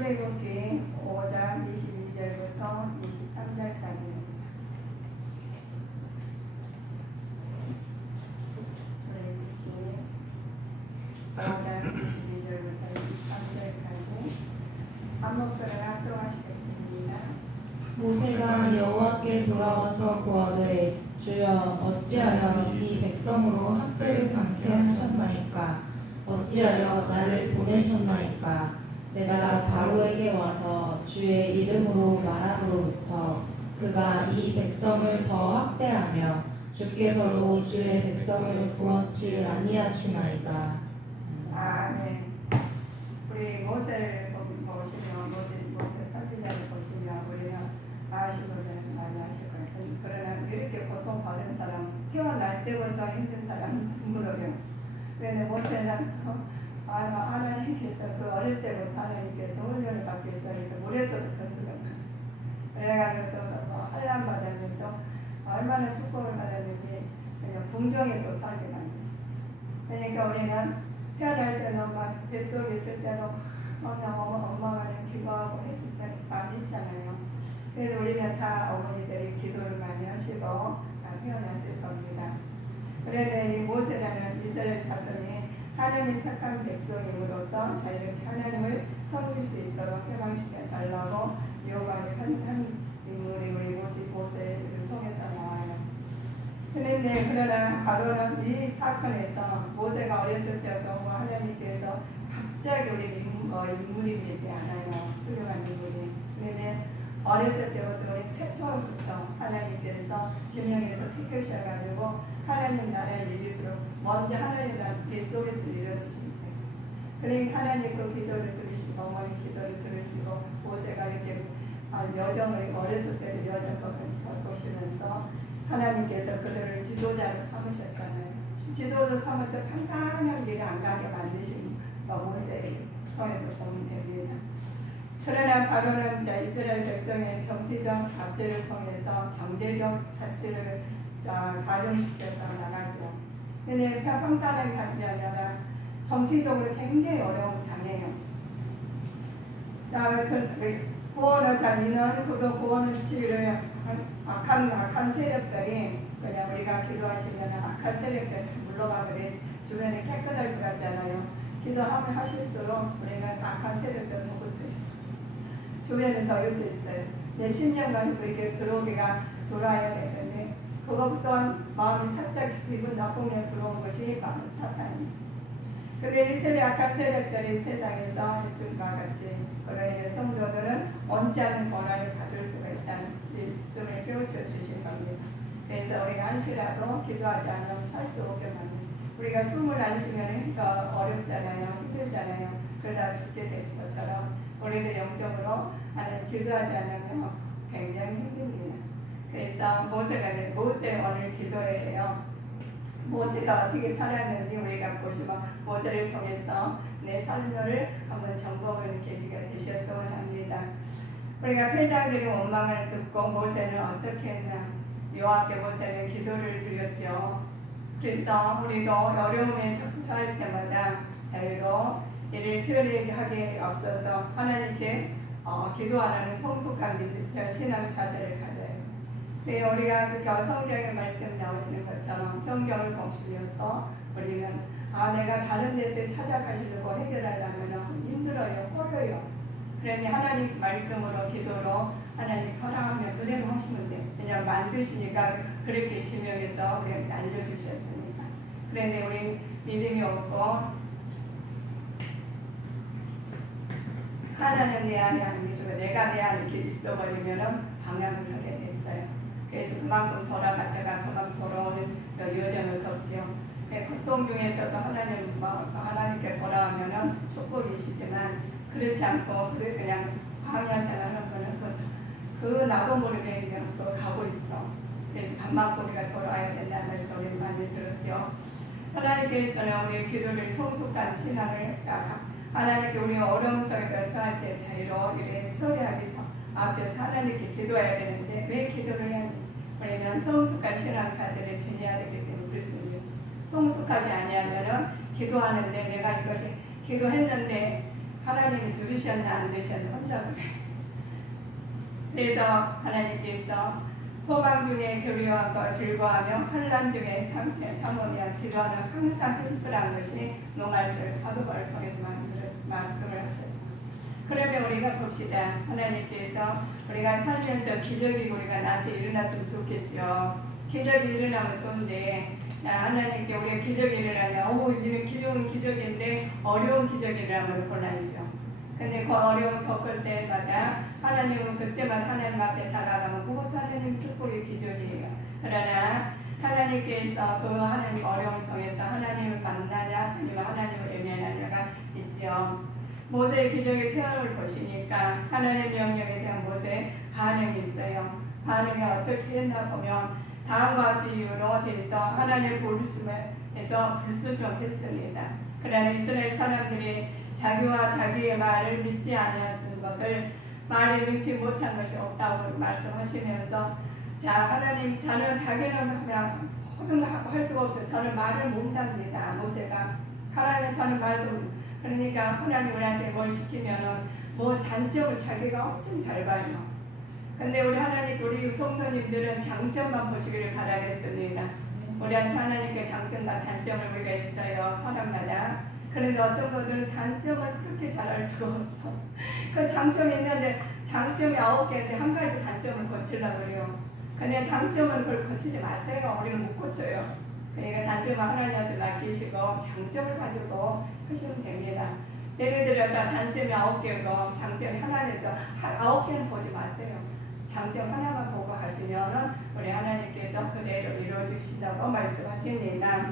출애굽기 5장 22절부터 23절까지입니다. 출애굽기 5장 22절부터 23절까지 한 목소리로 합독하시겠습니다. 모세가 여호와께 돌아와서 고하되 주여 어찌하여 이 백성으로 학대를 당케 하셨나이까. 어찌하여 나를 보내셨나이까. 내가 바로에게 와서 주의 이름으로 말함으로부터 그가 이 백성을 더 학대하며 주께서도 주의 백성을 구원치 아니하시나이다. 아멘. 우리 모세를 보시면 모세 선지자를 보시면 우리는 아시는 분들 많이 아실 거예요. 그러나 이렇게 고통 받은 사람, 태어날 때부터 힘든 사람 드물어요. 그런데 모세는 하나님께서 그 어릴 때부터 하나님께서 훈련을 받기 시작해서 물에서부터 들어요. 그래가지고 또 환난 받았는데 또 얼마나 축복을 받았는지 그냥 궁정에 또 살게 만드죠. 그러니까 우리는 태어날 때는 막 뱃속에 있을 때도 엄마가 기도하고 했을 때 많이 있잖아요. 그래서 우리는 다 어머니들이 기도를 많이 하시고 다 태어났을 겁니다. 그런데 이 모세라는 이스라엘 자손이 하나님 택한 백성임으로써 자유롭게 하나님을 섬길 수 있도록 해방시켜 달라고 요구하는 한 인물이 우리 모세를 통해서 나와요. 그런데 그러나 바로는 이 사건에서 모세가 어렸을 때부터 하나님께서 갑자기 우리 인물이 되지 않아요. 훌륭한 인물이. 그런데 어렸을 때부터 우리 태초부터 하나님께서 지명해서 택하셔가지고 하나님 나라를 이루도록 먼저 하나님 나라 뱃속에서 이루어지십니다. 그러니까 하나님 그 기도를 들으시고 어머니 기도를 들으시고 모세가 이렇게 여정을 어렸을 때도 여정을 겪으시면서 하나님께서 그들을 지도자로 삼으셨잖아요. 지도자 삼을 때 평탄한 길을 안 가게 만드신 모세를 통해서 보면 됩니다. 그러나 바로는 이스라엘 백성의 정치적 자치를 통해서 경제적 자치를 가정시켜서 나가죠. 근데 평탄하게 가지 않으면 정치적으로 굉장히 어려움을 당해요. 구원을 달리는 구원을 치유를 악한 세력들이 그냥 우리가 기도하시면 악한 세력들이 물러가거든 주변에 깨끗할 것 같잖아요. 기도하면 하실수록 우리는 악한 세력들 더 붙어 있어. 주변에 더 붙어 있어요. 내 심령과 이렇게 들어오기가 돌아야 되는데 그것 또한 마음이 살짝 기분 나쁘게 들어온 것이 바로 사탄입니다. 그런데 이스라엘 악한 세력들이 세상에서 있음과 같이 그러한 성도들은 원치 않는 권한을 받을 수가 있다는 말씀을 깨우쳐 주신 겁니다. 그래서 우리가 한시라도 기도하지 않으면 살 수 없게 만듭니다. 우리가 숨을 안 쉬면 어렵잖아요. 힘들잖아요. 그러다 죽게 될 것처럼 우리도 영적으로 기도하지 않으면 굉장히 힘듭니다. 그래서 모세 오늘 기도예요. 모세가 어떻게 살았는지 우리가 보시면 모세를 통해서 내 삶을 한번 점검을 계기가 되셨으면 합니다. 우리가 회장들이 원망을 듣고 모세는 어떻게 했나? 여호와께 모세는 기도를 드렸죠. 그래서 우리도 어려움에 처할 때마다 자유로 이를 처리하게 앞서서 하나님께 기도하는 성숙한 신앙 자세를 가져요. 네, 우리가 성경의 말씀 나오시는 것처럼 성경을 보시면서 우리는 내가 다른 데서 찾아가시려고 해결하려면 힘들어요, 꼬여요. 그러니 하나님 말씀으로 기도로 하나님 허락하면 그대로 하시면 돼요. 그냥 만드시니까 그렇게 지명해서 우리한테 알려주셨으니까. 그런데 우리 믿음이 없고 하나님 내 안에 안 계시고 내가 내 안에 이렇게 있어버리면 방향을 하게 됐어요. 그래서 그만큼 돌아갔다가 그만큼 돌아오는 여정을 걷지요. 고통 중에서도 하나님께 돌아오면 축복이시지만 그렇지 않고 그냥 광야 생활하는 거는 그 나도 모르게 그냥 가고 있어. 그래서 반만 우리가 돌아와야 된다는 말씀을 많이 들었죠. 하나님께서는 우리의 기도를 성숙한 신앙을 하나님께 우리 어려움 속에 처할 때 자유로 이래 처리하기 위해서 앞에서 하나님께 기도해야 되는데 왜 기도를 해야 되는지 우리는 성숙한 신앙 자세를 지녀야 되기 때문에 그렇습니다. 성숙하지 아니하면은 기도하는데 내가 이거 기도했는데 하나님이 들으셨나 안 들으셨나 혼자 그래. 그래서 하나님께서 소망 중에 두려워하고 즐거워하며 환난 중에 참으며 기도하며 항상 힘쓰라는 것이 노말절 사도바를 통해서 말씀을 하셨습니다. 그러면 우리가 봅시다. 하나님께서 우리가 살면서 기적이 우리가 나한테 일어났으면 좋겠죠. 기적이 일어나면 좋은데 하나님께 우리가 기적이 일어나면 이런 기적인데 어려운 기적이 일어나면 곤란이죠. 근데 그 어려움 겪을 때마다 하나님은 그때마다 하나님 앞에 다가가면 그것도 하나님 축복의 기적이에요. 그러나 하나님께서 그 하나님 어려움을 통해서 하나님을 만나냐 아니면 하나님을 외면하냐가 있죠. 모세의 기적의 체험을 보시니까 하나님의 명령에 대한 모세의 반응이 있어요. 반응이 어떻게 했나 보면 다음과 같이 이유로 돼서 하나님의 부르심에서 불순종했습니다. 그러나 이스라엘 사람들이 자기와 자기의 말을 믿지 아니하는 것을 말에 능치 못한 것이 없다고 말씀하시면서 자 하나님 저는 자기는 그냥 모든 할 수가 없어요. 저는 말을 못합니다. 모세가 하나님 저는 말도 그러니까 하나님 우리한테 뭘 시키면은 뭐 단점을 자기가 엄청 잘 봐요. 근데 우리 하나님 우리 성도님들은 장점만 보시기를 바라겠습니다. 우리한테 하나님께 장점과 단점을 우리가 있어요. 사람마다. 그런데 어떤 것들은 단점을 그렇게 잘 알 수가 없어. 그 장점이 있는데 장점이 9개인데 한 가지 단점을 고치려고 그래요. 근데 단점은 그걸 고치지 마세요. 우리는 못 고쳐요. 그러니까 단점을 하나님한테 맡기시고 장점을 가지고 하시면 됩니다. 예를 들어서 단점이 9개고 장점이 하나인데 9개는 보지 마세요. 장점 하나만 보고 하시면은 우리 하나님께서 그대로 이루어 주신다고 말씀하십니다.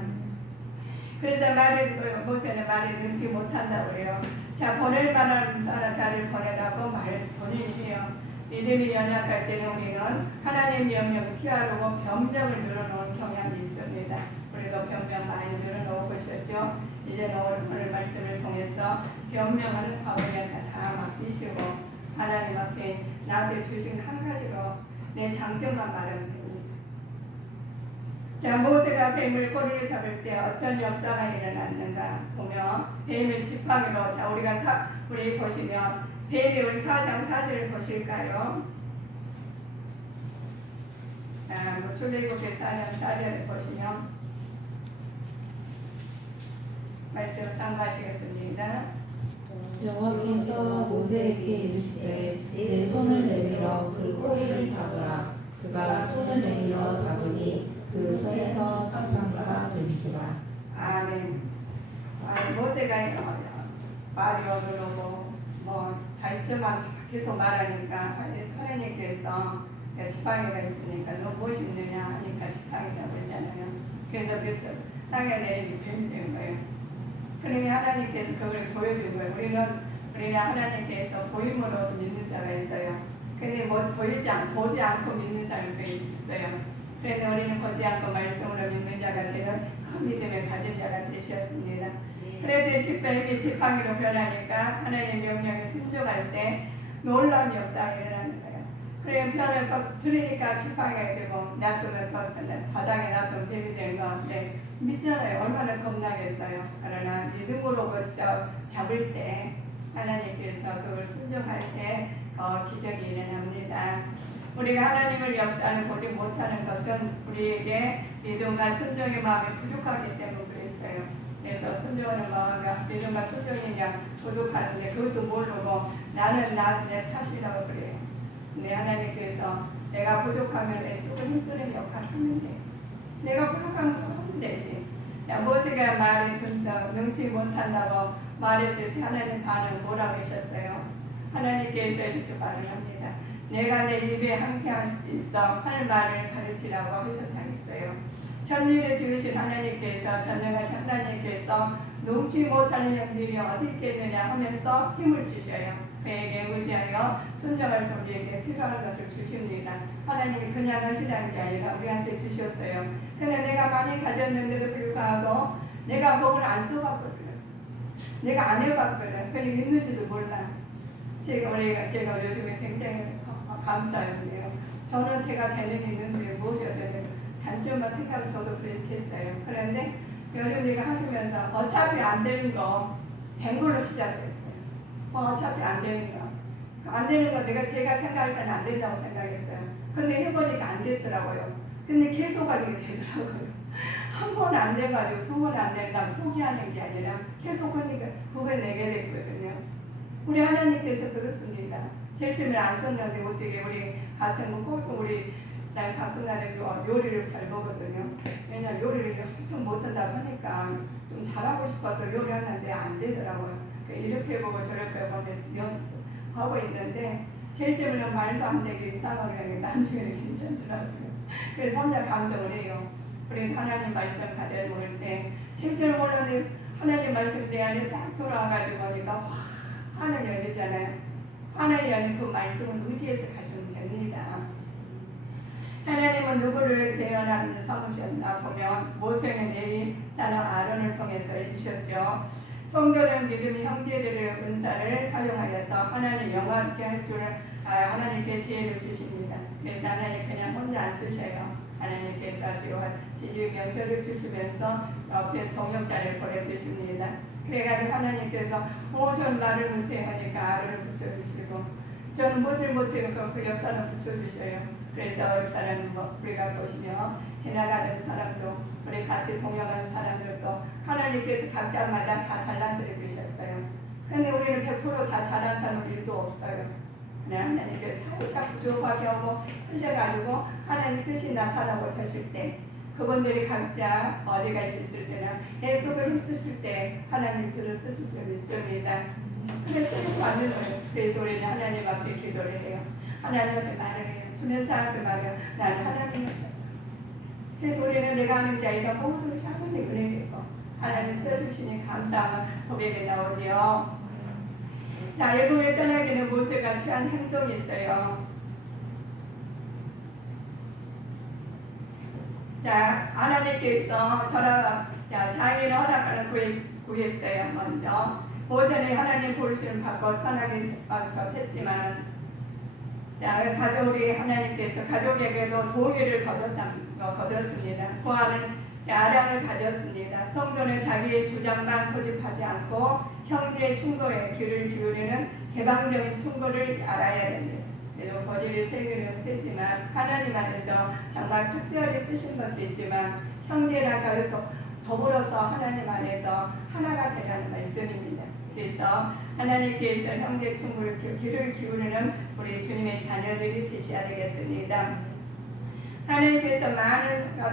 그래서 모세는 말이 능지 못한다고 그래요. 자, 보낼 만한 자를 보내라고 본인이에요. 믿음이 연약할 때는 우리는 하나님의 명령을 피하려고 변명을 늘어놓은 경향이 있습니다. 우리도 변명 많이 늘어놓고 있었죠. 이제는 오늘 말씀을 통해서 변명을 바울한테 다 맡기시고 하나님 앞에 나한테 주신 한 가지로 내 장점만 말하면 됩니다. 자, 모세가 뱀을 꼬리를 잡을 때 어떤 역사가 일어났는가 보면 뱀을 지팡이로 자 우리 보시면 뱀이 우리 4장 4절을 보실까요? 출애굽기 4장 4절을 보시면 말씀 참고하시겠습니다. 여호와께서 모세에게 이르시되 내 손을 내밀어 그 꼬리를 잡으라. 그가 손을 내밀어 잡으니 그 손에서 지팡이가 된지라. 아멘. 모세가 말이 어려고 뭐 단점만 계속 말하니까 하나님께서 지팡이가 있으니까 너 무엇이 있느냐 하니까 지팡이라고 그러잖아요. 그래서 땅에 내리기 뱀이 된 거예요. 그러면 하나님께서 그걸 보여준 거예요. 우리는 하나님께서 보임으로써 믿는 자가 있어요. 근데 뭐 보지 않고 믿는 사람도 있어요. 그래서 우리는 보지 않고 말씀으로 믿는 자가 되는 그 믿음을 가진 자가 되셨습니다. 그래도 뱀이 지팡이로 변하니까 하나님의 명령에 순종할 때 놀라운 역사가 일어나는 거예요. 그래서 변을 들으니까 지팡이가 되고 놔두면 바닥에 놔두면 뱀이 되는 건데 믿잖아요. 얼마나 겁나겠어요. 그러나 믿음으로 잡을 때 하나님께서 그걸 순종할 때 기적이 일어납니다. 우리가 하나님을 역사를 보지 못하는 것은 우리에게 믿음과 순종의 마음이 부족하기 때문에 그랬어요. 그래서 순종하는 마음과 믿음과 순종이냐 부족하는데 그것도 모르고 나는 내 탓이라고 그래요. 근데 하나님께서 내가 부족하면 애쓰고 힘쓰는 역할을 하는데 내가 부족하면 하면 되지. 모세가 말이 능치 못한다고 말했을 때 하나님 반응 뭐라고 하셨어요? 하나님께서 이렇게 말을 합니다. 내가 내 입에 함께 할 수 있어 할 말을 가르치라고 하셨다했어요. 천지를 지으신 하나님께서 전능하신 하나님께서 녹지 못하는 영들이 어디 있겠느냐 하면서 힘을 주셔요. 그에게 의지하여 순종할 수 우리에게 필요한 것을 주십니다. 하나님이 그냥 하시라는 게 아니라 우리한테 주셨어요. 근데 내가 많이 가졌는데도 불구하고 내가 그걸 안 써봤거든. 내가 안 해봤거든. 그냥 있는지도 몰라. 제가 요즘에 굉장히 감사해요. 저는 제가 재능이 있는데 무엇이요? 저는 단점만 생각을 저도 그렇게 했어요. 그런데 요즘 제가 하시면서 어차피 안 되는 거 된 걸로 시작을 했어요. 어차피 안 되는 거. 안 되는 거 제가 생각할 때는 안 된다고 생각했어요. 근데 해보니까 안 됐더라고요. 근데 계속 하게 되더라고요. 한 번 안 돼가지고 두 번 안 된다고 포기하는 게 아니라 계속 하니까 그걸 내게 됐거든요. 우리 하나님께서 그렇습니다. 젤침을 안 썼는데 어떻게 우리 같은 거 꼭 우리 날 가끔가다 요리를 잘 먹거든요. 왜냐면 요리를 엄청 못한다고 하니까 좀 잘하고 싶어서 요리하는데 안 되더라고요. 이렇게 보고 저렇게 보고 연습하고 있는데 젤침은 말도 안 되게 이상하게 하는 나중에는 괜찮더라고요. 그래서 혼자 감동을 해요. 우리 하나님 말씀 가져 먹을 때 젤침을 몰랐는데 하나님 말씀 내 안에 딱 돌아와가지고 보니까 확 하늘 열리잖아요. 하늘 여는 그 말씀을 의지해서 가시면 됩니다. 하나님은 누구를 대언하는 삼으셨나 보면 모세는 내리 사람 아론을 통해서 해주셨죠. 성도는 믿음이 형제들의 은사를 사용하여서 하나님 영화롭게 할 줄 하나님께 지혜를 주십니다. 그래서 하나님 그냥 혼자 안 쓰셔요. 하나님께서 지금 명절을 주시면서 옆에 동역자를 보내주십니다. 그래가지고 하나님께서 전 말을 못해 하니까 아론을 붙여주시고 저는 뭐들 못해요. 그 옆사람 붙여주셔요. 그래서 옆사람 우리가 보시면 지나가는 사람도 우리 같이 동역하는 사람들도 하나님께서 각자마다 다 달란트를 주셨어요. 근데 우리는 100% 다 잘한 사람 일도 없어요. 하나님께서 살짝 부족하게 하고 하셔가지고 하나님 뜻이 나타나고 하실 때 그분들이 각자 어디가 있을 때나 애쓰고 힘쓰실 때 하나님 들으실 줄 믿습니다. 그래서 받는 거예요. 그래서 우리는 하나님 앞에 기도를 해요. 하나님한테 말을 해요. 주는 사람한테 말해요. 나는 하나님을 셨다. 그래서 우리는 내가 하는 게 아니라 모든 것이 하나님 은혜이고 하나님 써주시니 감사한 고백이 나오지요. 자, 애굽에 떠나기는 모세가 취한 행동이 있어요. 자, 하나님께서 자기는 허락을 구했어요. 먼저 모세는 하나님 부르심을 받고 떠나기 했지만 우리 하나님께서 가족에게도 동의를 거뒀습니다. 구하는 아량을 가졌습니다. 성도는 자기의 주장만 고집하지 않고 형제의 충고에 귀를 기울이는 개방적인 충고를 알아야 됩니다. 그래도 고집이 세기는 세지만 하나님 안에서 정말 특별히 쓰신 것도 있지만 형제나 더불어서 하나님 안에서 하나가 되라는 말씀입니다. 그래서 하나님께서 형제 충고를 귀를 기울이는 우리 주님의 자녀들이 되셔야 되겠습니다. 하나님께서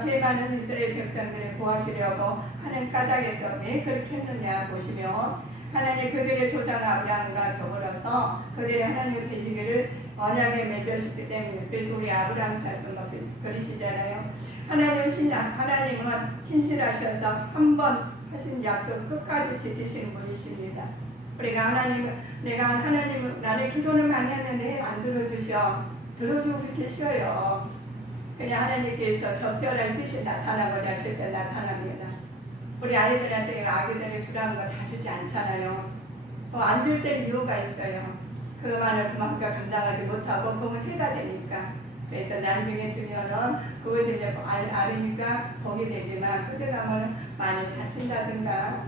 제일 많은 이스라엘 백성들을 구하시려고 하는 까닭에서 왜 그렇게 했느냐 보시면 하나님 그들의 조상 아브라함과 더불어서 그들의 하나님의 되시기를 언약에 맺으셨기 때문에 그래서 우리 아브라함 말씀 그러시잖아요. 하나님은 신실하셔서 한 번 하신 약속 끝까지 지키시는 분이십니다. 우리가 하나님은 나는 기도를 많이 했는데 안 들어주고 계셔요. 그냥 하나님께서 적절한 뜻이 나타나고자 하실 때 나타납니다. 우리 아이들한테 아기들이 주라는 거 다 주지 않잖아요. 안 줄 때는 이유가 있어요. 그만을 그만큼 감당하지 못하고 그러면 해가 되니까. 그래서 나중에 주면은 그것이 이제 알으니까 복이 되지만 그때가 많이 다친다든가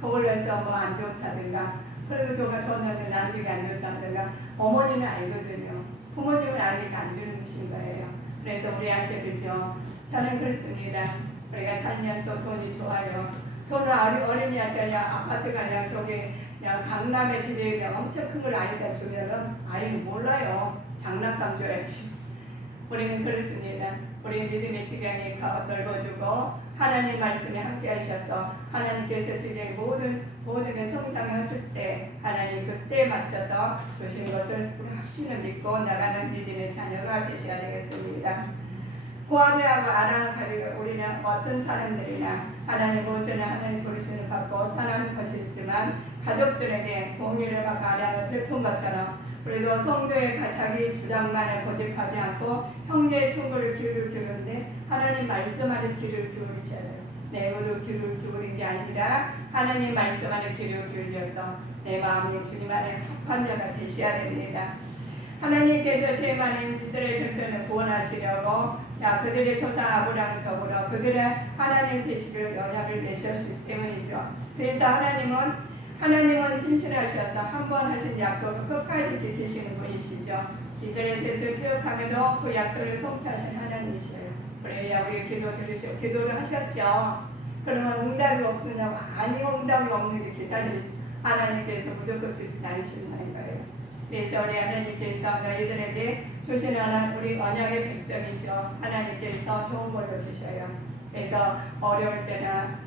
그걸로 해서 안 좋다든가 그리고 저가 줬는데 나중에 안 좋다든가 어머니는 알거든요. 부모님은 아니까 안 주는 것인 거예요. 그래서 우리한테 그죠. 저는 그렇습니다. 우리가 살면서 돈이 좋아요. 돈을 어린이한테 아파트가 그냥 그냥 강남에 집에 엄청 큰 걸 아이다 주면은 아이는 몰라요. 장난감 줘야지. 우리는 그렇습니다. 우리 믿음의 지경이 넓어지고 하나님 말씀에 함께 하셔서 하나님께서 지금 모든 게 성장하실 때 하나님 그때에 맞춰서 주신 것을 우리 확신을 믿고 나가는 믿음의 자녀가 되셔야 되겠습니다. 고아대하고 아랑을 가지고 우리는 어떤 사람들이나 하나님 모세는 하나님 부르심을 받고 떠나는 것이지만 가족들에게 공의를 받고 아랑을 베푼 것처럼 우리도 성도의 자기 주장만에 고집하지 않고 형제의 충고를 기울이는데 하나님 말씀 안에 귀를 기울이셔야 돼요. 내 입으로 귀를 기울인 게 아니라 하나님 말씀 안에 귀를 기울여서 내 마음이 주님 안에 합한 자가 되셔야 됩니다. 하나님께서 제일 많은 이스라엘 백성을 구원하시려고 그들의 조상 아브라함을 더불어 그들의 하나님 되시기를 언약을 내셨기 때문이죠. 그래서 하나님은 하나님은 신실하셔서 한 번 하신 약속을 끝까지 지키시는 분이시죠. 이스라엘 뜻을 기억하면서 그 약속을 성취하신 하나님이시에요. 그래야 우리 기도 들으시고 기도를 하셨죠. 그러면 응답이 없느냐고 아니요 응답이 없는데 기다리 하나님께서 무조건 주지 않으신다는 거예요. 그래서 우리 하나님께서 너희들에게 주시는 우리 언약의 백성이시여 하나님께서 좋은 걸로 주셔요. 그래서 어려울 때나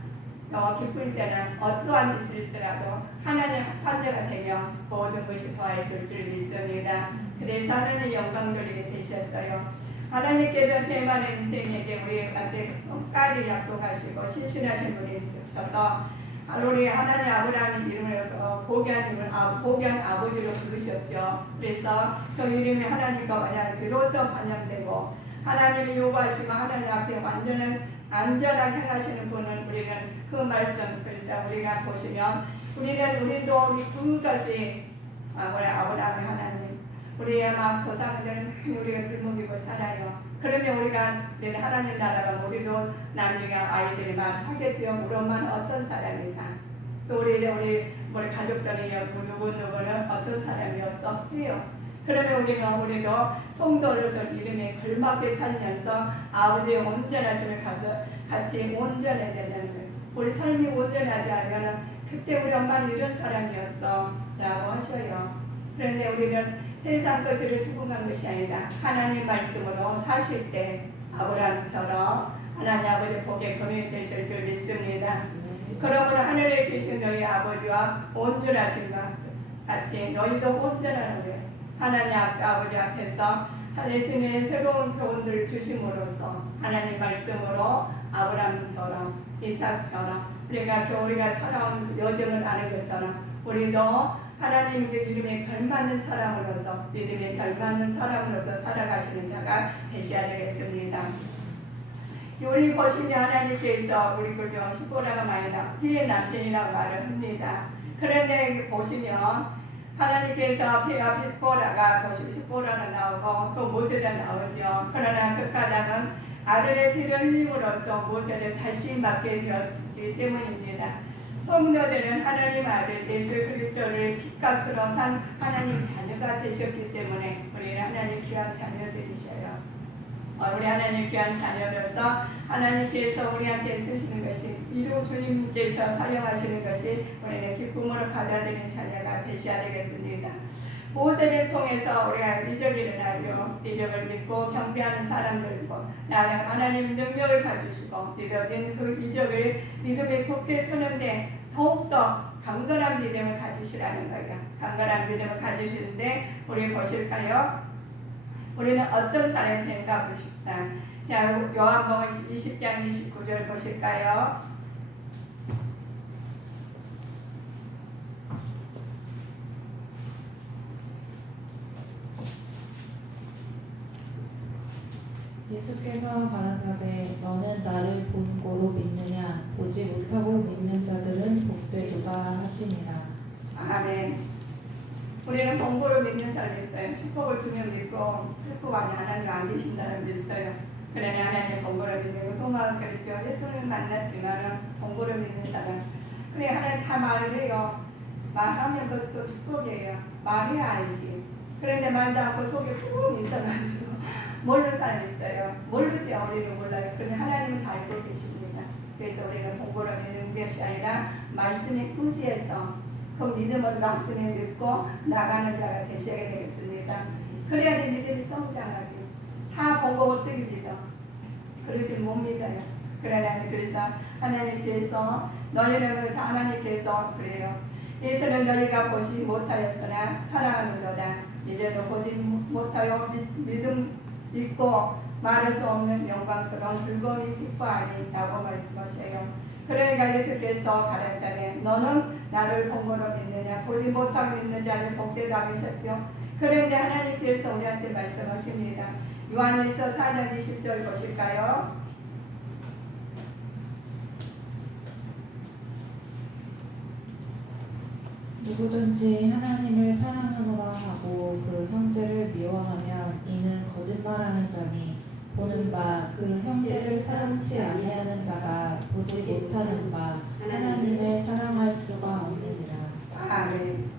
기쁠 때는 어떠한 있을지라도 하나님 합판자가 되며 모든 것이 더해질 줄 믿습니다. 그래서 하나님 영광 돌리게 되셨어요. 하나님께서 죄만의 인생에게 우리한테 끝까지 약속하시고 신실하신 분이 있으셔서 우리 하나님 아브라함의 이름을 보기한 아버지로 부르셨죠. 그래서 그 이름이 하나님과 만약 비로소 반영되고 하나님이 요구하시고 하나님 앞에 안전하게 행하시는 분은 우리는 그 말씀 그래서 우리가 보시면 우리도 그것이 아브라함의 하나님 우리의 막 조상들은 우리가 들먹이고 살아요. 그러면 우리가 하나님 나라가 우리도 나중에 아이들이 하겠지요. 우리 엄마는 어떤 사람이다. 또 우리 가족들이 누구는 어떤 사람이었어 해요. 그러면 우리도 성도로서 이름에 걸맞게 살면서 아버지의 온전하심을 같이 온전해야 된다는 거예요. 우리 삶이 온전하지 않으면 그때 우리 엄마는 이런 사람이었어 라고 하셔요. 그런데 우리는 세상 것으로 추구한 것이 아니라 하나님 말씀으로 사실 때 아브라함처럼 하나님 아버지 복의 금이 되실 줄 믿습니다. 그러므로 하늘에 계신 너희 아버지와 온전하신과 같이 너희도 온전하는 거예요. 하나님 아버지 앞에서 예수님의 새로운 교훈들을 주심으로써 하나님 말씀으로 아브라함처럼 이삭처럼 우리가 살아온 여정을 아는 것처럼 우리도 하나님의 이름에 걸맞는 사람으로서 믿음에 걸맞는 사람으로서 살아가시는 자가 되셔야 되겠습니다. 우리 보시면 하나님께서 우리 그저 십보라가 아니라 피의 남편이라고 말을 합니다. 그런데 보시면 하나님께서 피와 십보라가 보시면 십보라가 나오고 또 모세가 나오죠. 그러나 그 까닭은 아들의 피를 흘림으로써 모세를 다시 맡게 되었기 때문입니다. 성도들은 하나님 아들 예수 그리스도를 핏값으로 산 하나님 자녀가 되셨기 때문에 우리는 하나님 귀한 자녀들이셔요. 우리 하나님 귀한 자녀로서 하나님께서 우리한테 쓰시는 것이 이루 주님께서 사용하시는 것이 우리는 기쁨으로 받아들이는 자녀가 되셔야 되겠습니다. 모세를 통해서 우리가 이적이 일어나죠. 이적을 믿고 경배하는 사람들이고 나는 하나님 능력을 가지시고 믿어진 그 이적을 믿음에 굳게 서는데 더욱더 강건한 믿음을 가지시라는 거예요. 강건한 믿음을 가지시는데 우리 보실까요? 우리는 어떤 사람이 된가 보십시다. 자, 요한복음 20장 29절 보실까요? 예수께서 가라사대 너는 나를 본 고로 믿느냐 보지 못하고 믿는 자들은 복되도다 하시니라. 아멘. 우리는 본고를 믿는 사람이 있어요. 축복을 주면 믿고 축복 아니 하나님 안 계신다는 믿어요. 그러나 하나님 본고를 믿는 소망을 그랬죠. 예수를 만났지만은 본고를 믿는 사람. 그래 하나님 다 말을 해요. 말하면 그것도 축복이에요. 말해야 알지. 그런데 말도 않고 속에 푹 있어가지고 모르는 사람이 있어요. 모르지 우리는 몰라요. 그런데 하나님은 다 알고 계십니다. 그래서 우리는 본고를 믿는 것이 아니라 말씀에 꾸지해서 그 믿음을 말씀에 믿고 나가는 자가 되셔야 되겠습니다. 그래야지 믿음이 성장하지. 다 보고 어떻게 믿어? 그러지 못 믿어요. 그래서 하나님께서 너희는 하나님께서 그래요. 예수는 너희가 보지 못하였으나 사랑하는도다. 이제도 보지 못하여 믿음 있고 말할 수 없는 영광스러운 즐거움이 기뻐하니 라고 말씀하셔요. 그러니까 예수께서 가라사대 너는 나를 본고로 믿느냐 보지 못하고 믿는 자를 복되다 하셨죠. 그런데 하나님께서 우리한테 말씀하십니다. 요한일서 4장 20절 보실까요? 누구든지 하나님을 사랑하노라 하고 그 형제를 미워하면 이는 거짓말하는 자니 보는 바 그 형제를 사랑치 아니하는 자가 보지 못하는 바 하나님을 사랑할 수가 없느니라. 아멘.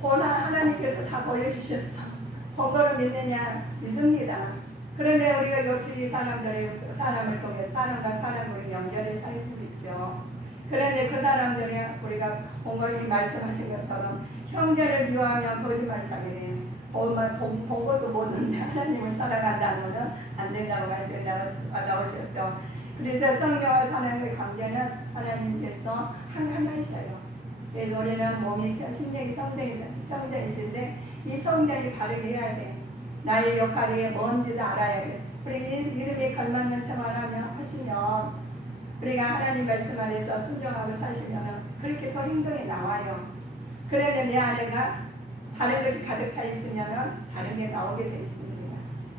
보나 하나님께서 다 보여주셨어. 본 거를 믿느냐? 믿습니다. 그런데 우리가 요 주위 사람을 통해 사람과 사람으로 연결해 살 수 있죠. 그런데 그 사람들이 우리가 본거님 말씀하신 것처럼 형제를 미워하면 거짓말장이래요. 본 것도 모르는데 하나님을 사랑한다는 것은 안 된다고 말씀이 나오셨죠. 그래서 성령과 사람의 관계는 하나님께서 하나이셔요. 그래서 우리는 몸이 심령이 성전이신데 이 성전이 바르게 해야 돼. 나의 역할이 뭔지도 알아야 돼. 우리 이름에 걸맞는 생활하시면 우리가 하나님 말씀 안에서 순종하고 사시면 그렇게 더 행동이 나와요. 그런데 내 안에가 다른 것이 가득 차 있으면 다른 게 나오게 돼 있습니다.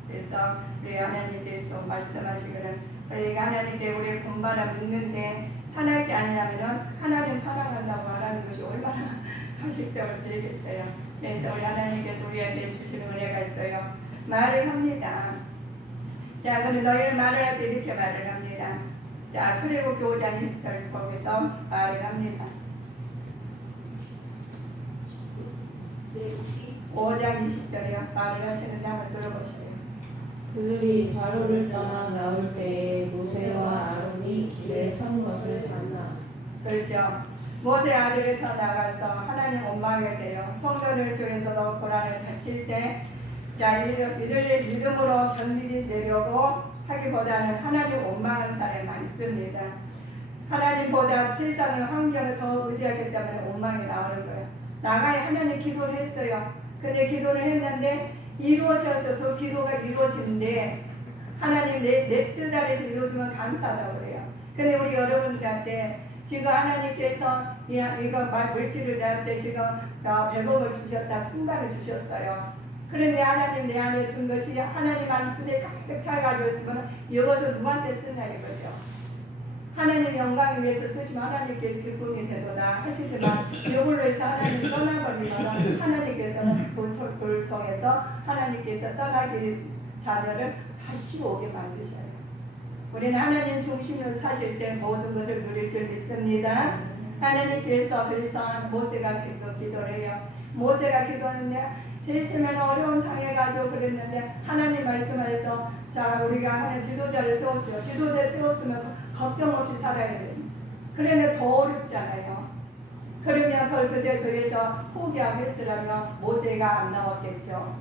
그래서 우리 하나님께서 말씀하시기를 우리가 하나님께 우리를 본받아 믿는데 사랑하지 않냐면은 하나님 사랑한다고 말하는 것이 얼마나 하식적으로 들리겠어요. 그래서 우리 하나님께서 우리한테 주시는 은혜가 있어요. 말을 합니다. 자, 그럼 너희는 말을 할 때 이렇게 말을 합니다. 자, 그리고 교장 1절 거기서 말을 합니다. 5장 20절에 말을 하시는데 한번 들어보세요. 그들이 바로를 떠나 나올 때에 모세와 아론이 길에 선 것을 봤나. 그렇죠. 모세 아들이 더 나가서 하나님 원망하게 돼요. 성전을 주에서도 고난을 다칠 때, 자, 이를 믿음으로 견디내려고 하기보다는 하나님 원망하는 사람이 많습니다. 하나님보다 세상의 환경을 더 의지하기 때문에 원망이 나오는 거예요. 나가야 하나님 기도를 했어요. 근데 기도를 했는데 이루어져서 그 기도가 이루어지는데 하나님 내 뜻 안에서 이루어지면 감사하다고 그래요. 근데 우리 여러분들한테 지금 하나님께서 이거 물질을 내한테 지금 100억을 주셨다, 순간을 주셨어요. 그런데 하나님 내 안에 둔 것이 하나님 말씀에 가득 차가지고 있으면 이것을 누구한테 쓰냐 이거죠. 하나님 영광을 위해서 쓰시면 하나님께서 기쁨이 되도다 하시지만 이걸로 해서 하나님 떠나버리면 하나님께서는 그를 통해서 하나님께서 떠나길 자녀를 다시 오게 만드셔요. 우리는 하나님 중심으로 사실 때 모든 것을 누릴 줄 믿습니다. 하나님께서 그래서 모세가 기도를 해요. 모세가 기도하는데 제일 처음에는 어려운 당해가지고 그랬는데 하나님 말씀하셔서 자 우리가 하나님 지도자를 세웠어요. 지도자를 세웠으면 걱정 없이 살아야 돼요. 그런데 더 어렵잖아요. 그러면 그래서 포기하고 했더라면 모세가 안 나왔겠죠.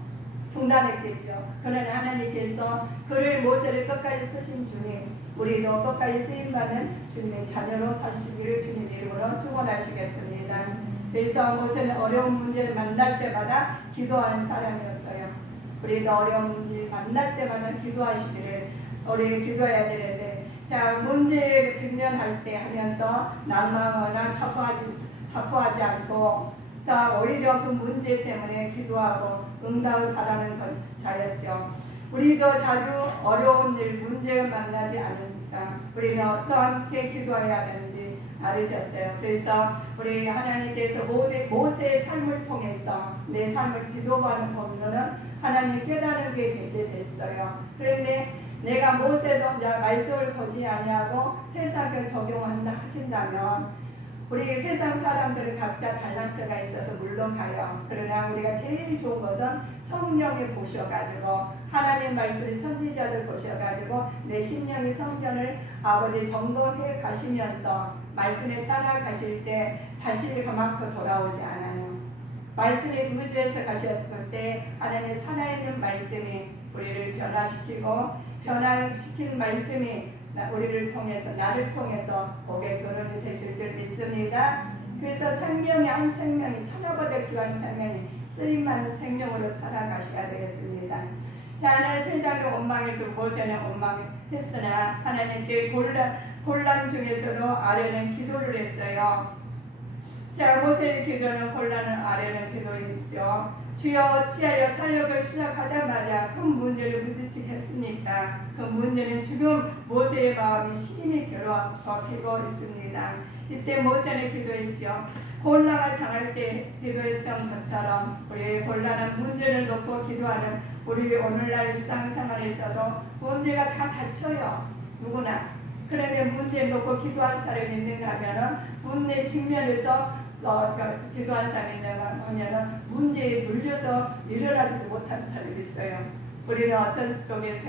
중단했겠죠. 그러나 하나님께서 그를 모세를 끝까지 쓰신 주님, 우리도 끝까지 쓰임받는 주님의 자녀로 사시기를 주님 이름으로 축원하시겠습니다. 그래서 모세는 어려운 문제를 만날 때마다 기도하는 사람이었어요. 우리도 어려운 일 만날 때마다 기도하시기를 우리 기도해야 되는데 자 문제에 직면할 때 하면서 난망하거나 자포하지 않고 자 오히려 그 문제 때문에 기도하고 응답을 바라는 자였죠. 우리도 자주 어려운 일 문제를 만나지 않으니까 우리는 어떻게 기도해야 되는지 알으셨어요. 그래서 우리 하나님께서 모세의 삶을 통해서 내 삶을 기도하는 법로는 하나님 깨달음게 되게 됐어요. 그런데 내가 모세도 말씀을 보지 아니하고 세상에 적용한다 하신다면 우리 세상 사람들은 각자 달란트가 있어서 물론 가요. 그러나 우리가 제일 좋은 것은 성령에 보셔가지고 하나님 말씀의 선지자들 보셔가지고 내 심령의 성전을 아버지 점검해 가시면서 말씀에 따라가실 때 다시 그만큼 돌아오지 않아요. 말씀에 의지해서 가셨을 때 하나님의 살아있는 말씀이 우리를 변화시키는 말씀이 우리를 통해서 나를 통해서 복의 근원이 되실 줄 믿습니다. 그래서 생명이 한 생명이 천하보다 귀한 생명이 쓰임받는 생명으로 살아가셔야 되겠습니다. 자, 하나님 회장의 원망을 두고 모세는 원망했으나 하나님께 곤란 중에서도 아뢰는 기도를 했어요. 자, 모세의 기도는 곤란을 아뢰는 기도였죠. 주여 어찌하여 사역을 시작하자마자 큰 문제를 부딪히겠습니까? 그 문제는 지금 모세의 마음이 심히 괴롭히고 있습니다. 이때 모세는 기도했죠. 곤란을 당할 때 기도했던 것처럼 우리의 곤란한 문제를 놓고 기도하는 우리 오늘날 일상생활에서도 문제가 다 닥쳐요. 누구나. 그런데 문제 놓고 기도하는 사람이 있는가 하면 문제 직면에서 기도한 사람이 있냐고 하면은 문제에 물려서 일어나지도 못하는 사람이 있어요. 우리는 어떤 쪽에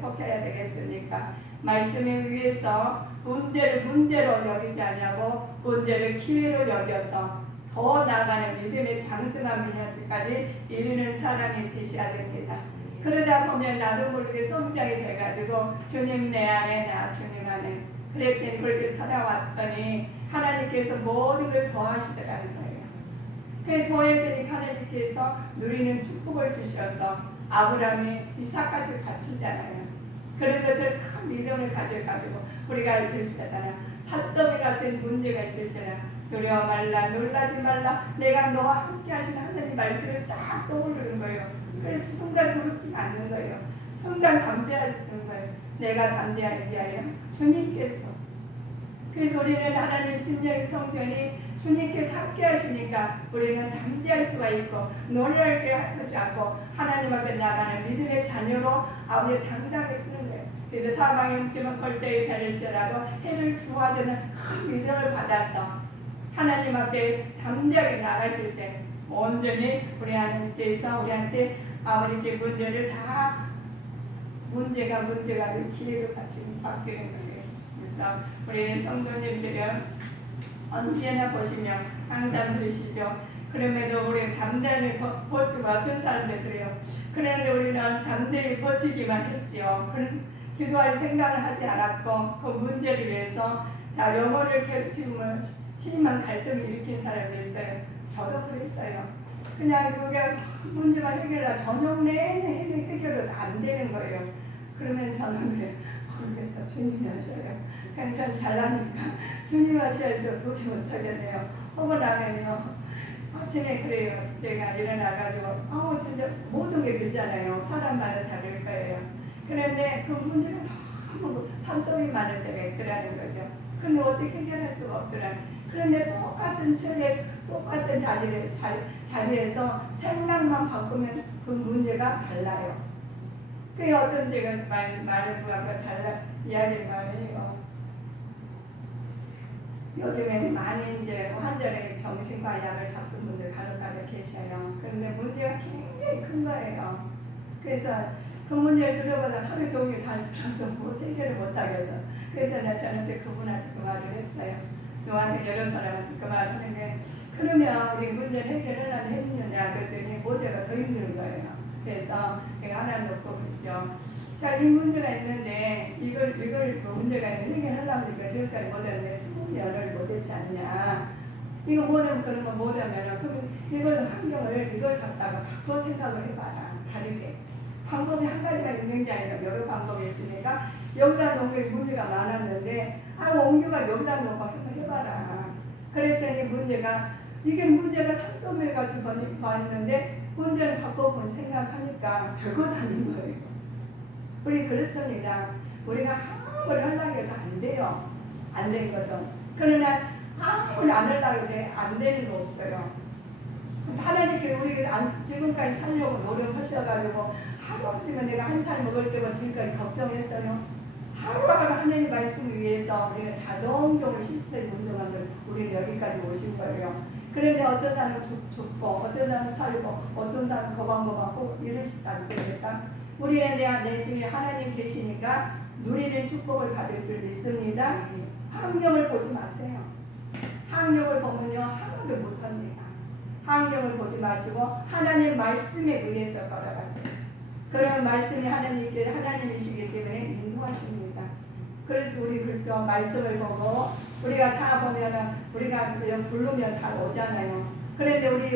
속해야 되겠습니까? 말씀에 의해서 문제를 문제로 여기지 않냐고 문제를 기회로 여겨서 더 나아가는 믿음의 장승한 민영까지 이르는 사람이 되셔야 됩니다. 그러다 보면 나도 모르게 성장이 돼가지고 주님 내 안에 나 주님 안에 그랬더니 그렇게 살아왔더니 하나님께서 모든 걸 더하시더라는 거예요. 그래 더했더니 하나님께서 누리는 축복을 주셔서 아브라함이 이삭까지 바치잖아요. 그런 것을 큰 믿음을 가져가지고 우리가 이럴 때잖아요. 산더미 같은 문제가 있을 때는 두려워 말라 놀라지 말라 내가 너와 함께 하시는 하나님 말씀을 딱 떠오르는 거예요. 그래서 순간 두렵지 않는 거예요. 순간 담대하는 거예요. 내가 담대하는 게 아니라 주님께서. 그래서 우리는 하나님 심령의 성전이 주님께서 함께 하시니까 우리는 담대할 수가 있고 놀랄게 하지 않고 하나님 앞에 나가는 믿음의 자녀로 아버지 당당히 쓰는 거예요. 그래서 사망의 흠집은 걸저에 달릴지라도 해를 구하자는 큰 믿음을 받아서 하나님 앞에 담대하게 나가실 때 온전히 우리 하나님께서 우리한테 아버지께 문제를 다 문제가 기회로 같이 바뀌는 거예요. 그래서 우리는 성도님들은 언제나 보시면 항상 그러시죠. 그럼에도 우리 담대하게 버티고 어떤 사람들이요. 그런데 우리는 담대히 버티기만 했죠. 그런 기도할 생각을 하지 않았고 그 문제를 위해서 다 영혼을 괴롭히면 심한 갈등을 일으킨 사람이 있어요. 저도 그랬어요. 그냥 그게 문제만 해결하려 저녁 내내 해결은 안 되는 거예요. 그러면 저는 그래요. 모르겠어. 주님이 하셔요. 그냥 전 잘나니까 주님 하셔야죠. 도저히 못하겠네요. 혹은 하면요. 아침에 그래요. 제가 일어나가지고 진짜 모든 게 그렇잖아요. 사람마다 다를 거예요. 그런데 그 문제가 너무 산더미 많을 때가 있더라는 거죠. 그런데 어떻게 해결할 수가 없더라. 그런데 똑같은 처에 똑같은 자리에서 생각만 바꾸면 그 문제가 달라요. 그게 어떤 제가 말을 부하고 달라 이야기를 말해요. 요즘에는 많이 이제 환절에 정신과 약을 잡순 분들 간혹가다 계셔요. 그런데 문제가 굉장히 큰 거예요. 그래서 그 문제를 들어보다 하루 종일 달려도 못 해결을 못하겠어. 그래서 내가 저한테 그분한테 그 말을 했어요. 저한테 여러 사람한테 그 말을 하는데 그러면 우리 문제를 해결하려면 했느냐 그랬더니 모두가 더 힘든 거예요. 그래서 내가 하나 놓고 그랬죠. 자, 이 문제가 있는데 이걸 그 문제가 있는데 해결하려면 우리가 지금까지 못했는데 20년을 못했지 않냐. 이거 못하면 그런 거 못하면 그럼 이걸 갖다가 바꿔 생각을 해봐라. 다르게. 방법이 한 가지가 있는 게 아니라 여러 방법이 있으니까 여기다 놓은 게 문제가 많았는데 옮겨가 여기다 놓고 해봐라. 그랬더니 이게 문제가 산더미같이 봤는데 문제를 바꿔본 생각하니까 별것 아닌 거예요. 우리 그렇습니다. 우리가 아무리 하려고 해도 안 돼요. 안 된 것은. 그러나 아무리 안 하려고 해도 안 되는 거 없어요. 하나님께 우리가 지금까지 살려고 노력하셔가지고 하루쯤은 내가 한 살 먹을 때부터 지금까지 걱정했어요. 하루하루 하나님 말씀을 위해서 우리가 자동적으로 시스템 운동한 걸 우리는 여기까지 오신 거예요. 그런데 어떤 사람은 죽고 어떤 사람은 살고 어떤 사람은 거방거방하고 이러시지 않습니까? 우리는 내 중에 하나님 계시니까 누리는 축복을 받을 줄 믿습니다. 환경을 보지 마세요. 환경을 보면요 하나도 못합니다. 환경을 보지 마시고 하나님 말씀에 의해서 걸어가세요. 그런 말씀이 하나님이시기 때문에 인도하십니다. 그래서 우리 그렇죠. 말씀을 보고 우리가 다 보면은 우리가 부르면 다 오잖아요. 그런데 우리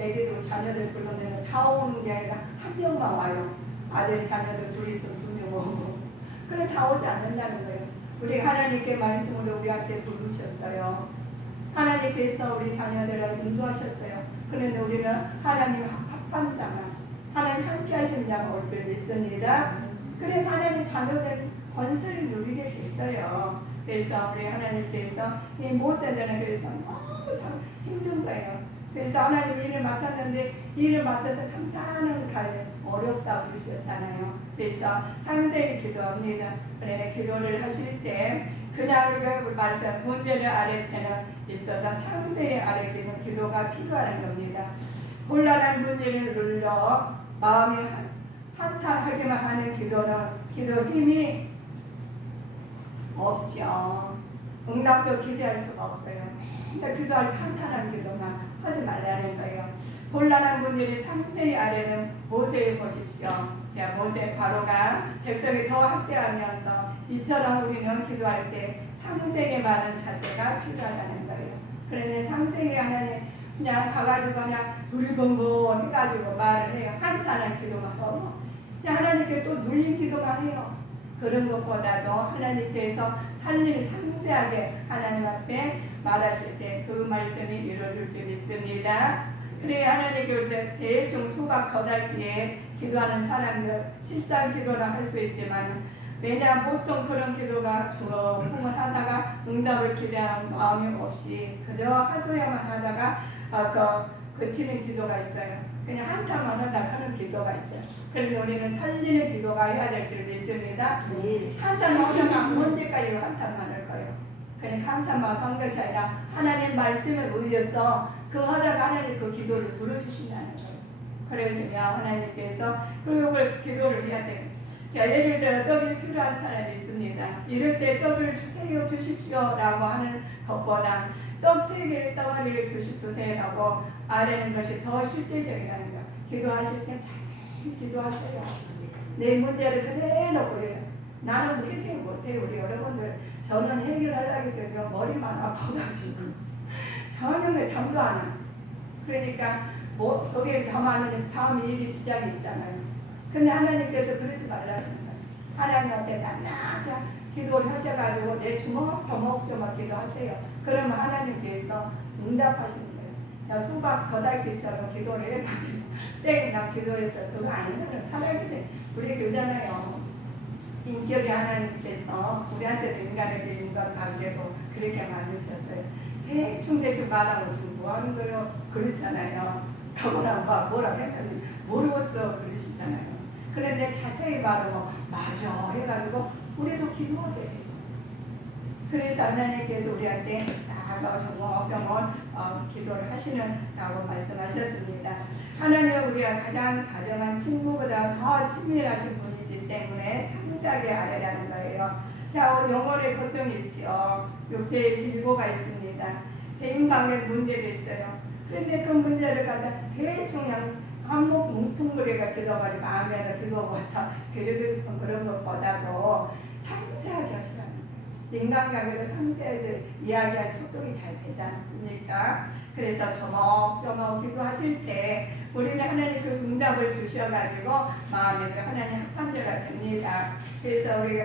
애기들 자녀들 부르면 다 오는 게 아니라 한 명만 와요. 아들 자녀들 둘이 있으면 2명 오고. 그래 다 오지 않는다는 거예요. 우리 하나님께 말씀으로 우리한테 부르셨어요. 하나님께서 우리 자녀들을 인도하셨어요. 그런데 우리는 하나님 합반자만 하나님 함께 하시는 자가 올 줄 믿습니다. 그래서 하나님 자녀된 권세를 누리게 됐어요. 그래서 우리 하나님께서 이 모세들은 그래서 너무 힘든 거예요. 그래서 하나님 일을 맡았는데 일을 맡아서 간단한 갈 어렵다고 그러셨잖아요. 그래서 상세히 기도합니다. 그래 기도를 하실 때 그냥 우리가 말씀 문제를 아뢰 때는 있어서 상세히 알아기는 기도가 필요한 겁니다. 곤란한 문제를 눌러 마음이 한탄하기만 하는 기도는 기도 힘이 없죠. 응답도 기대할 수가 없어요. 그러니까 기도할 때 한탄한 기도만 하지 말라는 거예요. 곤란한 문제를 상세히 알아는 모세에 보십시오. 자, 모세 바로가 백성이 더 학대하면서 이처럼 우리는 기도할 때 상세히 말하는 자세가 필요하다는 거예요. 그런데 상세히 하나님 그냥 가가지고 그냥 두리번번 해가지고 말을 해요. 한탄한 기도만 하고 하나님께 또 눌린 기도만 해요. 그런 것보다도 하나님께서 살림을 상세하게 하나님 앞에 말하실 때 그 말씀이 이루어질 줄 믿습니다. 그래 하나님께 대충 수박 거달기에 기도하는 사람들 실상 기도를 할 수 있지만 왜냐 보통 그런 기도가 주로 꿈을 하다가 응답을 기대하는 마음이 없이 그저 하소야만 하다가 그치는 기도가 있어요. 그냥 한탄만 하다 하는 기도가 있어요. 그런데 우리는 살리는 기도가 해야 될 줄 믿습니다. 한탄만 하다가 언제까지 한탄만 할 거예요. 그러니까 한탄만 한 것이 아니라 하나님 말씀을 올려서 그 하다가 하나님 그 기도를 들어주신다는 거예요. 그러시면 하나님께서 그리고 그 기도를 해야 돼요. 자, 예를 들어 떡이 필요한 사람이 있습니다. 이럴 때 떡을 주세요 주십시오라고 하는 것보다 떡 3개를 덩어리를 주세요라고 아뢰는 것이 더 실질적이라는 거예요. 기도하실 때 자세히 기도하세요. 내 문제를 그대로 보여요. 나는 해결 못해요. 우리 여러분들 저는 해결하려고 해도 머리만 아파가지고 전혀 잠도 안 와요. 그러니까 뭐 거기에 가만히 다음 일이 지장이 있잖아요. 근데 하나님께서 그러지 말라는 거예요. 하나님한테 낱낱이 기도를 하셔가지고 내 조목조목 기도하세요. 그러면 하나님께서 응답하시는 거예요. 야, 수박 거달기처럼 기도를 해가지고 땡이나 기도해서 그거 아니면 살아계신 우리 그러잖아요. 인격의 하나님께서 우리한테도 인간에게 인간 관계도 그렇게 만드셨어요. 대충 말하고 지금 뭐 하는 거예요? 그렇잖아요. 가거나 뭐라고 했더니 모르겠어 그러시잖아요. 그런데 자세히 말하고 맞아 해가지고 우리도 기도하게 해요. 그래서 하나님께서 우리한테 나아가 조목조목 기도를 하시는라고 말씀하셨습니다. 하나님은 우리가 가장 다정한 친구보다 더 친밀하신 분이기 때문에 상세하게 알아라는 거예요. 자, 영혼의 고통이 있죠. 육체의 질고가 있습니다. 대인관계 문제도 있어요. 그런데 그 문제를 갖다 대충 그냥 한몫 뭉뚱그레가 기도가 마음에는 기도보다 그런 것보다도 상세하게 하시라는 거예요. 인간관계도 상세하게 이야기할 소통이 잘 되지 않습니까? 그래서 조목조목 기도하실 때 우리는 하나님 그 응답을 주셔가지고 마음에 하나님 합판자가 됩니다. 그래서 우리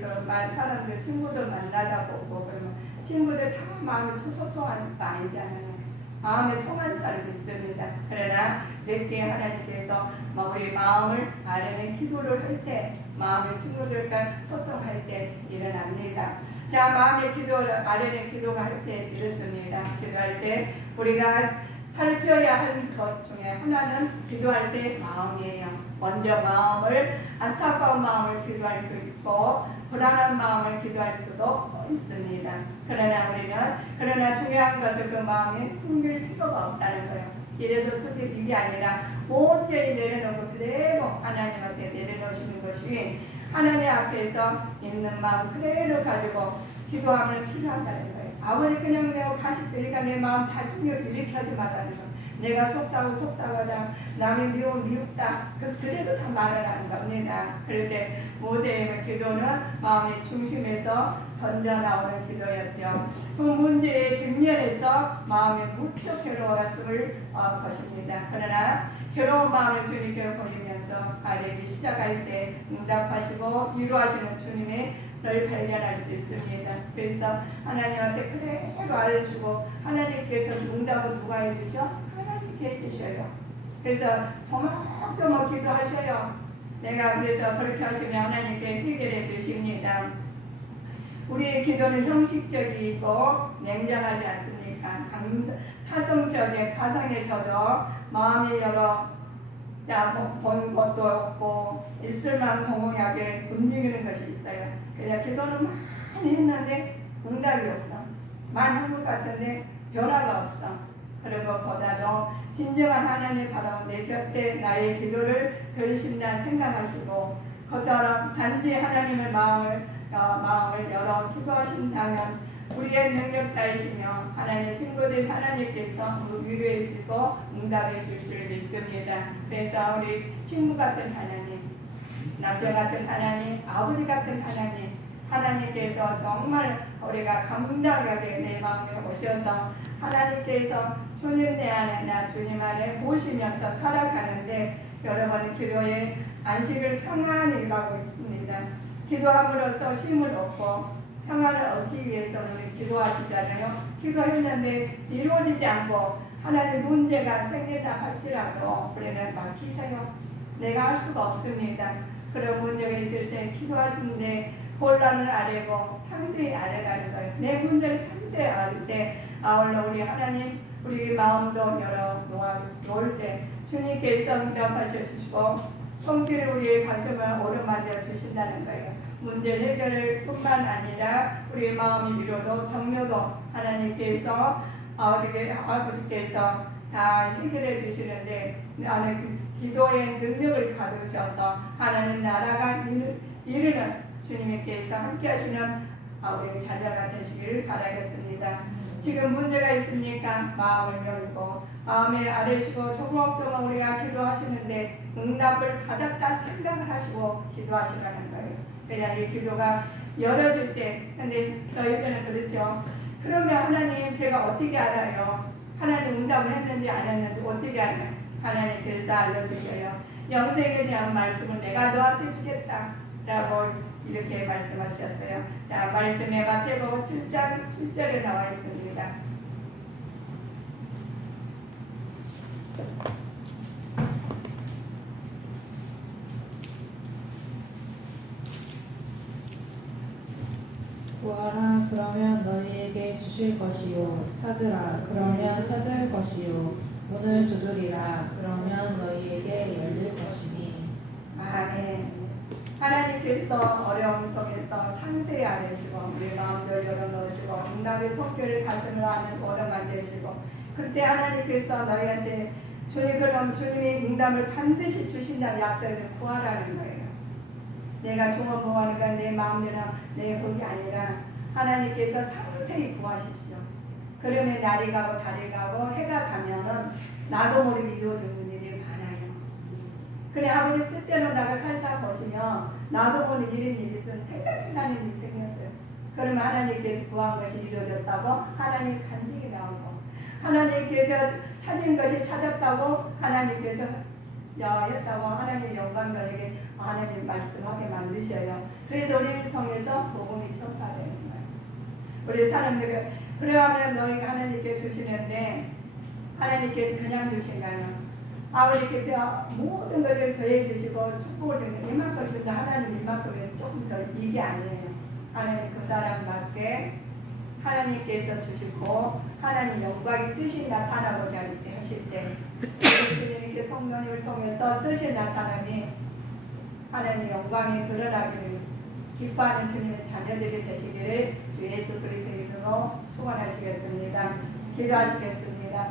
그 사람들 친구들 만나다 보고 그러면 친구들 다 마음이 소통하는 거 아니잖아요. 마음에 통한 사람이 있습니다. 그러나 이렇게 하나님께서 우리 마음을 아뢰는 기도를 할 때, 마음의 친구들과 소통할 때 일어납니다. 자, 마음의 기도를 아뢰는 기도가 할 때 이렇습니다. 기도할 때 우리가 살펴야 할 것 중에 하나는 기도할 때 마음이에요. 먼저 마음을 안타까운 마음을 기도할 수 있고 불안한 마음을 기도할 수도 있습니다. 그러나 중요한 것은 그 마음에 숨길 필요가 없다는 거예요. 이래서 숨길 일이 아니라 온전히 내려놓고 그대로 하나님한테 내려놓으시는 것이 하나님 앞에서 있는 마음 그대로 가지고 기도하면 필요하다는 거예요. 아버지 그냥 내가 가식되니까 내 마음 다 숨겨 이렇게 하지 말라는 거예요. 내가 속상하다 남이 미웠다 그대로 다 말을 하는 겁니다. 그럴 때 모세의 기도는 마음의 중심에서 던져나오는 기도였죠. 그 문제의 직면에서 마음이 무척 괴로웠을 것입니다. 그러나 괴로운 마음을 주님께 보이면서 아뢰기 시작할 때 응답하시고 위로하시는 주님의 를 발견할 수 있습니다. 그래서 하나님한테 그대로 알려주고 하나님께서 응답은 누가 해주셔? 하나님께 해주셔요. 그래서 조목조목 기도하셔요. 내가 그래서 그렇게 하시면 하나님께 해결해 주십니다. 우리의 기도는 형식적이고 냉정하지 않습니까? 타성적에 파상에 젖어 마음이 열어 본 것도 없고 일술만 공공하게 움직이는 것이 있어요. 그래서 기도는 많이 했는데 응답이 없어. 많은 것 같은데 변화가 없어. 그런 것보다도 진정한 하나님 바로 내 곁에 나의 기도를 들으신다 생각하시고 그처럼 단지 하나님의 마음을 열어 기도하신다면 우리의 능력자이시며 하나님의 친구들 하나님께서 위로해 주시고 응답해 주실 줄 믿습니다. 그래서 우리 친구 같은 하나님, 남편 같은 하나님, 아버지 같은 하나님께서 정말 우리가 감당하게 내 마음에 오셔서 하나님께서 주님 내 안에 나 주님 안에 보시면서 살아가는데 여러분 기도에 안식을 평안히 가고 있습니다. 기도함으로써 쉼을 얻고 평안을 얻기 위해서는 기도하시잖아요. 기도했는데 이루어지지 않고 하나님 문제가 생긴다 할지라도 우리는 맡기세요. 내가 할 수가 없습니다. 그런 문제가 있을 때 기도하시는데 혼란을 아뢰고 상세히 아뢰라는 거예요. 내 문제를 상세히 아뢰 때 아울러 우리 하나님 우리 마음도 열어 놓을 때 주님께서 응답하셔 주시고 손길을 우리의 가슴을 오르만져 주신다는 거예요. 문제 해결을 뿐만 아니라 우리의 마음이 위로도 격려도 하나님께서 아버지께서 다 해결해 주시는데 나는 기도의 능력을 받으셔서 하나님 나라가 이르는 주님께서 함께 하시는 우리 자녀가 되시기를 바라겠습니다. 지금 문제가 있으니까 마음을 열고 마음에 아뢰시고 조목조목 우리가 기도하시는데 응답을 받았다 생각을 하시고 기도하시라는 거예요. 그래야 이 기도가 열어질 때 근데 너희들은 그렇죠. 그러면 하나님 제가 어떻게 알아요? 하나님 응답을 했는지 안 했는지 어떻게 알아요? 하나님께서 알려주세요. 영생에 대한 말씀을 내가 너한테 주겠다 라고 이렇게 말씀하셨어요. 자, 말씀에 마태복음 7장 7절에 나와 있습니다. 구하라 그러면 너희에게 주실 것이요 찾으라 그러면 찾을 것이요 문을 두드리라 그러면 너희에게 열릴 것이니. 아멘. 하나님께서 어려움을 통해서 상세히 알려주시고 우리 마음을 열어놓으시고 응답의 손길을 가슴을 안에 오르만드시고 그때 하나님께서 너희한테 그럼 주님의 응답을 반드시 주신다는 약속을 구하라는 거예요. 내가 중언부언하니까 내 마음대로나 내 복이 아니라 하나님께서 상세히 구하십시오. 그러면 날이 가고 달이 가고 해가 가면은 나도 모르게 이루어지는 일이 많아요. 그래 아버지 뜻대로 나가 살다 보시면 나도 모르게 이런 일이 있으면 생각이 나는 일이 생겼어요. 그러면 하나님께서 구한 것이 이루어졌다고 하나님 간증이 나오고 하나님께서 찾은 것이 찾았다고 하나님께서 했다고 하나님 영광들에게 하나님 말씀하게 만드셔요. 그래서 우리를 통해서 복음이 전파되는 거예요. 우리 사람들이 그러면 너희가 하나님께 주시는데 하나님께서 그냥 주신가요? 아버지께서 모든 것을 더해 주시고 축복을 주는데 이만큼 준다 하나님 이만큼에서 조금 더 이게 아니에요. 하나님 그 사람밖에 하나님께서 주시고 하나님 영광의 뜻이 나타나고자 하실 때 주님께 성령님을 통해서 뜻이 나타나니 하나님 영광이 드러나기를 기뻐하는 주님의 자녀들이 되시기를 주 예수 그리스도 이름으로 축원하시겠습니다. 기도하시겠습니다.